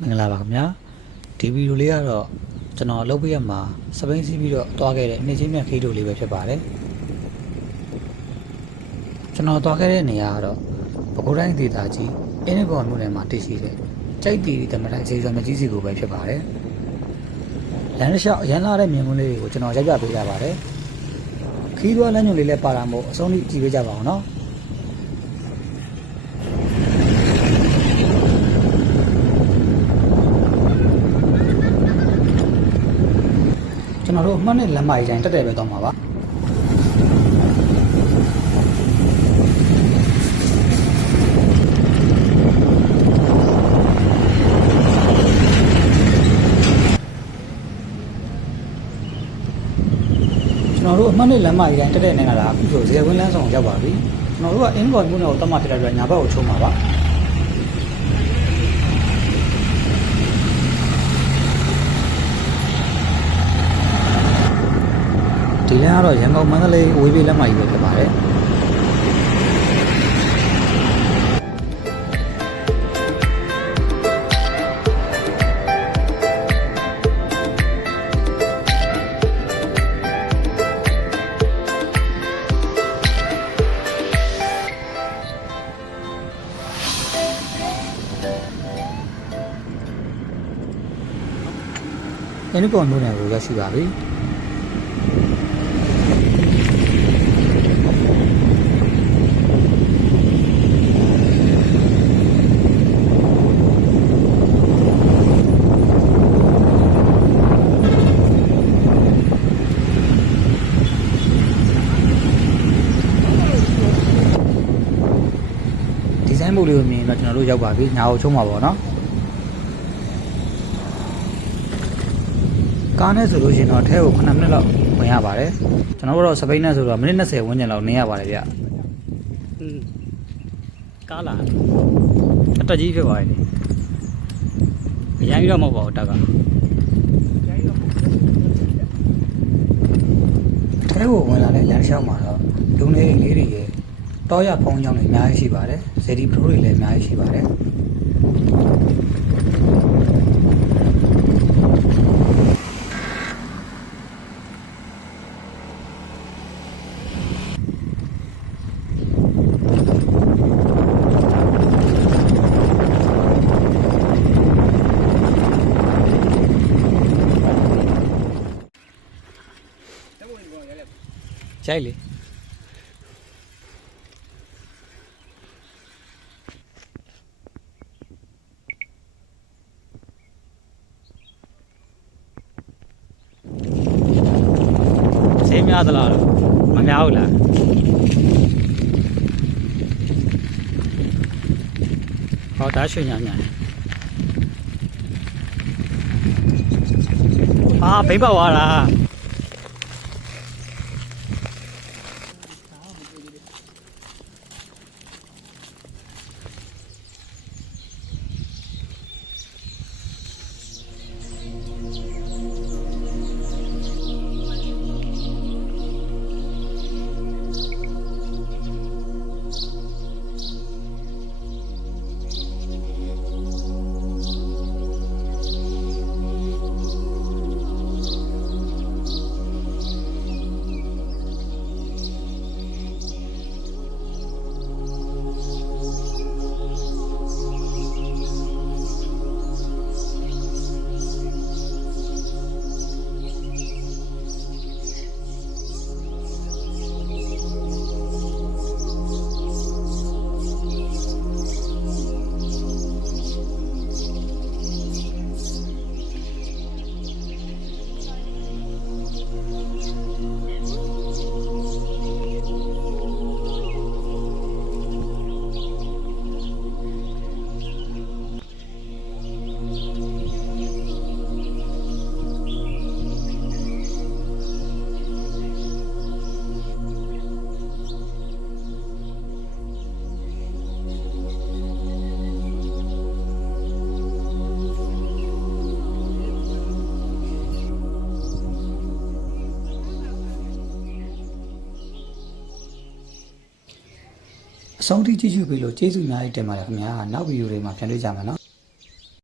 မင်္ဂလာပါခင်ဗျာဒီဗီဒီယိုလေးကတော့ကျွန်တော်လုပ်ပေးရမှာစပိန်စီးပြီးတော့တွားခဲ့တဲ့နေ့ချင်းမြတ်ခေးတို့လေးပဲဖြစ်ပါတယ်ကျွန်တော်တွားခဲ့တဲ့နေရာကတော့ပဲခူးတိုင်းဒေသကြီးအင်းဘော်မြို့နယ်မှာတည်ရှိတဲ့ကြိုက်တီသမထိုင်စေဆောင်မကြီးစီကိုပဲဖြစ်ပါတယ်လမ်းတစ်လျှောက်ရန်လာတဲ့မြင်ကွင်းလေးတွေကိုကျွန်တော်ရိုက်ပြပေးရပါတယ်ခီးသွွားလမ်းညွှန်လေးလည်းပါတာမို့အဆုံးထိကြည့်ပေးကြပါအောင်နော်ကျွန်တော်တို့အမှတ်နဲ့လမ်းမကြီးတိုင်းတက်တယ်ပဲတော့မှာပါကျွန်တော်တို့အမှတ်နဲ့လမ်းမကြီးတိုင်းတက်တဲ့နေတာအခုဆိုဇေယျဝင်းလမ်းဆောင်ရောက်ပါပြီကျွန်တော်တို့ကအင်းဘော်မြို့နယ်ကိုတတ်မှတ်ဖြစ်တဲ့အတွက်ညာဘက်ကိုချုံးပါပါဒီလမ်းကတော့ရန်ကုန်မန္တလေးဝေးပြေးလမ်းမကြီးပဲဖြစ်ပါတယ်အင်းဘော်မြို့နယ်ကိုရောက်ရှိပါပြီဒီဇိုင်းပုံလေးကိုမြင်တော့ကျွန်တော်တို့ရောက်ပါပြီညာကိုချုံးပါပေါ့နော်ကားနဲ့ဆိုလို့ရှိရင်တော့ထဲကို9မိနစ်လောက်ဝင်ရပါတယ်ကျွန်တော်တို့စပိန်နဲ့ဆိုတော့မိနစ်20ဝန်းကျင်လောက်နေရပါတယ်ဗျကားလာအတက်ကြီးဖြစ်ပါတယ်လေအရင်ကြီးတော့မဟုတ်ပါဘူးတက်ကထဲကိုဝင်လာတဲ့လမ်းလျှောက်မှာတော့လူနေအိမ်လေးတွေရဲ့တောရဖုံးကြောင်းတွေအများကြီးရှိပါတယ်ဇေဒီပရိုတွေလည်းအများကြီးရှိပါတယ်ကြိုက်လေဈေးများသလားတော့မများဘူးလားဟောဒါရွှေညာညာဘိတ်ပေါက်သွားတာအဆုံးထိကြည့်ရှုပေးလို့ကျေးဇူးအများကြီးတင်ပါတယ်ခင်ဗျာနောက်ဗီဒီယိုတွေမှာပြန်တွေ့ကြမယ်နော်